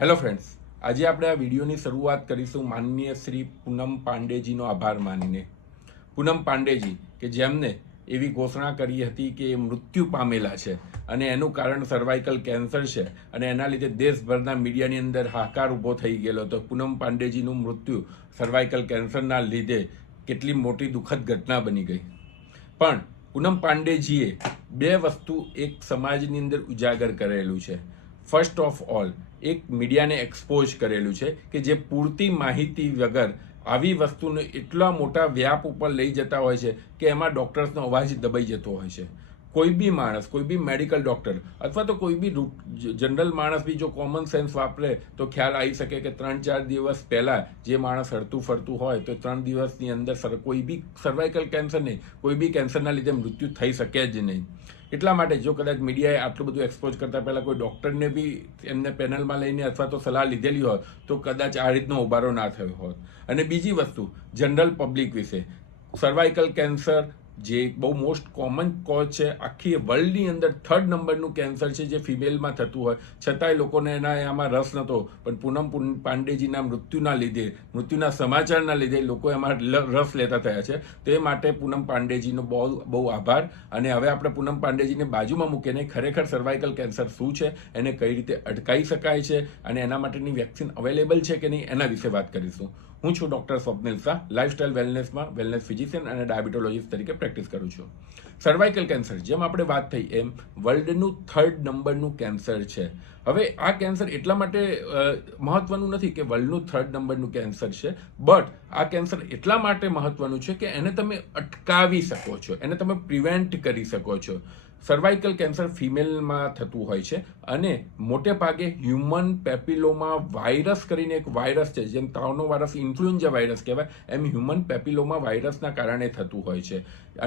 Hello friends, આજે આપણે આ વિડીયોની શરૂઆત કરીશું માનનીય શ્રી પૂનમ પાંડેજીનો આભાર માનીને. પૂનમ પાંડેજી કે જેમને એવી ઘોષણા કરી હતી કે એ મૃત્યુ પામેલા છે અને એનું કારણ સર્વાઇકલ કેન્સર છે અને એના લીધે દેશભરના મીડિયાની અંદર હાહાકાર ઊભો થઈ ગયેલો હતો. પૂનમ પાંડેજીનું મૃત્યુ સર્વાઇકલ કેન્સરના લીધે કેટલી મોટી દુઃખદ ઘટના બની ગઈ. પણ પૂનમ પાંડેજીએ બે વસ્તુ એક સમાજની અંદર ઉજાગર કરેલું છે. ફર્સ્ટ ઓફ ઓલ, એક મીડિયાને એક્સપોઝ કરેલું છે કે જે પૂરતી માહિતી વગર આવી વસ્તુને એટલા મોટા વ્યાપ ઉપર લઈ જતા હોય છે કે એમાં ડૉક્ટર્સનો અવાજ દબાઈ જતો હોય છે. કોઈ બી માણસ, કોઈ બી મેડિકલ ડૉક્ટર અથવા તો કોઈ બી જનરલ માણસ બી જો કોમન સેન્સ વાપરે તો ખ્યાલ આવી શકે કે 3-4 દિવસ પહેલાં જે માણસ હરતું ફરતું હોય તો 3 દિવસની અંદર કોઈ બી સર્વાઇકલ કેન્સર નહીં, કોઈ બી કેન્સરના લીધે મૃત્યુ થઈ શકે જ નહીં. એટલા માટે જો કદાચ મીડિયાએ આટલું બધું એક્સપોઝ કરતા પહેલાં કોઈ ડૉક્ટરને બી એમને પેનલમાં લઈને અથવા તો સલાહ લીધેલી હોત તો કદાચ આ રીતનો ઉભારો ના થયો હોત. અને બીજી વસ્તુ, જનરલ પબ્લિક વિશે, સર્વાઇકલ કેન્સર જે બહુ મોસ્ટ કોમન કોઝ છે, આખી વર્લ્ડની અંદર 3rd નંબરનું કેન્સર છે જે ફિમેલમાં થતું હોય છતાંય લોકોને એમાં રસ નહોતો. પણ પૂનમ પાંડેજીના મૃત્યુના લીધે, મૃત્યુના સમાચારના લીધે લોકો એમાં રસ લેતા થયા છે. તે માટે પૂનમ પાંડેજીનો બહુ આભાર. અને હવે આપણે પૂનમ પાંડેજીને બાજુમાં મૂકીને ખરેખર સર્વાઇકલ કેન્સર શું છે, એને કઈ રીતે અટકાવી શકાય છે અને એના માટેની વેક્સિન અવેલેબલ છે કે નહીં એના વિશે વાત કરીશું. હું છું ડૉક્ટર સ્વપ્નિલ શાહ, લાઇફસ્ટાઇલ વેલનેસમાં વેલનેસ ફિઝિશિયન અને ડાયાબિટોલોજીસ્ટ તરીકે પ્રેક્ટિસ કરું છું. સર્વાઇકલ કેન્સર, જેમ આપણે વાત થઈ એમ, વર્લ્ડનું 3rd નંબરનું કેન્સર છે. હવે આ કેન્સર એટલા માટે મહત્વનું નથી કે વર્લ્ડનું 3rd નંબરનું કેન્સર છે, બટ આ કેન્સર એટલા માટે મહત્વનું છે કે એને તમે અટકાવી શકો છો, એને તમે પ્રિવેન્ટ કરી શકો છો. સર્વાઇકલ કેન્સર ફિમેલમાં થતું હોય છે અને મોટે ભાગે હ્યુમન પેપિલોમા વાયરસ કરીને એક વાયરસ છે, જેમ તાવનો વાયરસ ઇન્ફ્લુએન્ઝા વાયરસ કહેવાય એમ હ્યુમન પેપિલોમા વાયરસના કારણે થતું હોય છે.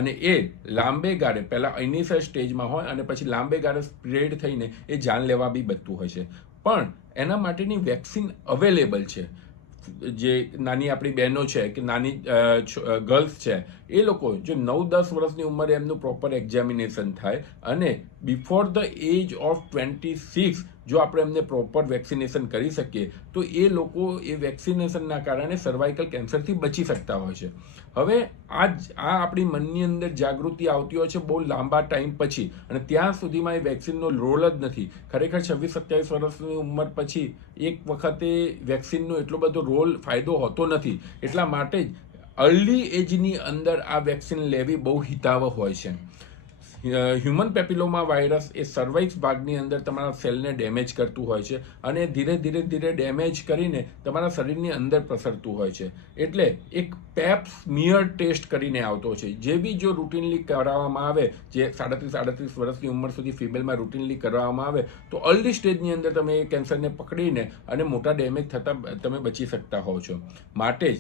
અને એ લાંબે ગાળે પહેલાં ઇનિશિયલ સ્ટેજમાં હોય અને પછી લાંબે ગાળે સ્પ્રેડ થઈને એ જાન લેવા બી બનતું હોય છે. પણ એના માટેની વેક્સિન અવેલેબલ છે. જે નાની આપણી બહેનો છે કે નાની ગર્લ્સ છે, એ લોકો જો 9-10 વર્ષની ઉંમરે એમનું પ્રોપર એક્ઝામિનેશન થાય અને બિફોર ધ એજ ઓફ 26 જો આપણે એમને પ્રોપર વેક્સિનેશન કરી શકીએ તો એ લોકો એ વેક્સિનેશનના કારણે સર્વાઇકલ કેન્સરથી બચી શકતા હોય છે. હવે આ આપણી મનની અંદર જાગૃતિ આવતી હોય છે બહુ લાંબા ટાઈમ પછી, અને ત્યાં સુધીમાં એ વેક્સિનનો રોલ જ નથી. ખરેખર 26-27 વર્ષની ઉંમર પછી એક વખતે વેક્સિનનો એટલો બધો રોલ ફાયદો હોતો નથી. એટલા માટે જ અર્લી એજની અંદર આ વેક્સિન લેવી બહુ હિતાવહ હોય છે. હ્યુમન પેપિલોમા વાયરસ એ સર્વાઇક્સ ભાગની અંદર તમારા સેલને ડેમેજ કરતું હોય છે અને ધીરે ધીરે ડેમેજ કરીને તમારા શરીરની અંદર પ્રસરતું હોય છે. એટલે એક પેપ સ્મિયર ટેસ્ટ કરીને આવતો છે, જે બી જો રૂટીનલી કરાવવામાં આવે, જે 37 વર્ષની ઉંમર સુધી ફિમેલમાં રૂટીનલી કરવામાં આવે તો અર્લી સ્ટેજની અંદર તમે એ કેન્સરને પકડીને અને મોટા ડેમેજ થતાં તમે બચી શકતા હોવ છો. માટે જ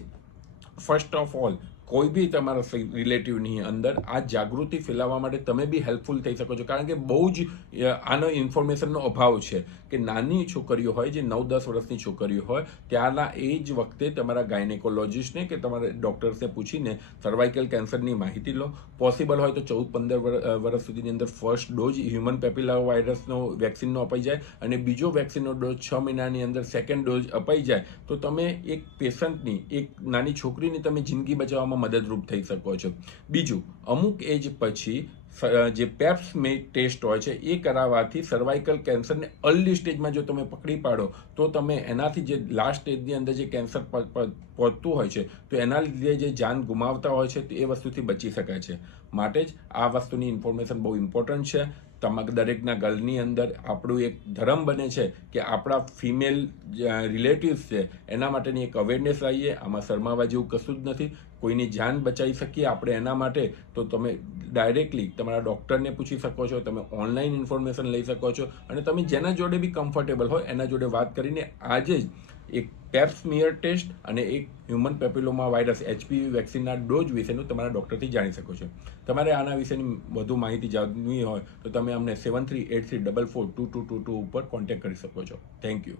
ફર્સ્ટ ઓફ ઓલ, કોઈ બી તમારા રિલેટિવની અંદર આ જાગૃતિ ફેલાવવા માટે તમે બી હેલ્પફુલ થઈ શકો છો. કારણ કે બહુ જ આનો ઇન્ફોર્મેશનનો અભાવ છે કે નાની છોકરીઓ હોય, જે 9-10 વર્ષની છોકરીઓ હોય, ત્યારના એ જ વખતે તમારા ગાયનેકોલોજીસ્ટને કે તમારા ડૉક્ટર્સને પૂછીને સર્વાઇકલ કેન્સરની માહિતી લો. પોસિબલ હોય તો 14-15 વર્ષ સુધીની અંદર ફર્સ્ટ ડોઝ હ્યુમન પેપિલા વાયરસનો વેક્સિનનો અપાઈ જાય અને બીજો વેક્સિનનો ડોઝ 6 મહિનાની અંદર સેકન્ડ ડોઝ અપાઈ જાય તો તમે એક પેશન્ટની, એક નાની છોકરીની તમે જિંદગી બચાવવામાં મદદરૂપ થઈ શકો છો. બીજું, અમુક એજ પછી જે પેપ્સ ટેસ્ટ હોય છે એ કરાવવાથી સર્વાઇકલ કેન્સરને અર્લી સ્ટેજમાં જો તમે પકડી પાડો તો તમે એનાથી જે લાસ્ટ સ્ટેજની અંદર જે કેન્સર પહોંચતું હોય છે તો એના લીધે જે જાન ગુમાવતા હોય છે તો એ વસ્તુથી બચી શકાય છે. માટે જ આ વસ્તુની ઇન્ફોર્મેશન બહુ ઇમ્પોર્ટન્ટ છે. દરેકના ઘરની અંદર આપણું એક ધર્મ બને છે કે આપણા ફિમેલ રિલેટિવ્સ છે એના માટેની એક અવેરનેસ લાવીએ. આમાં શરમાવા જેવું કશું જ નથી. કોઈની જાન બચાવી શકીએ આપણે એના માટે તો તમે ડાયરેક્ટલી તમારા ડૉક્ટરને પૂછી શકો છો, તમે ઓનલાઈન ઇન્ફોર્મેશન લઈ શકો છો અને તમે જેના જોડે બી કમ્ફર્ટેબલ હોય એના જોડે વાત કરીને આજે જ એક પેપ સ્મિયર ટેસ્ટ અને એક હ્યુમન પેપિલોમા વાયરસ HPV વેક્સિનના ડોઝ વિશેનું તમારા ડૉક્ટરથી જાણી શકો છો. તમારે આના વિશેની વધુ માહિતી જાણવી હોય તો તમે અમને 7383442222 ઉપર કોન્ટેક્ટ કરી શકો છો. Thank you.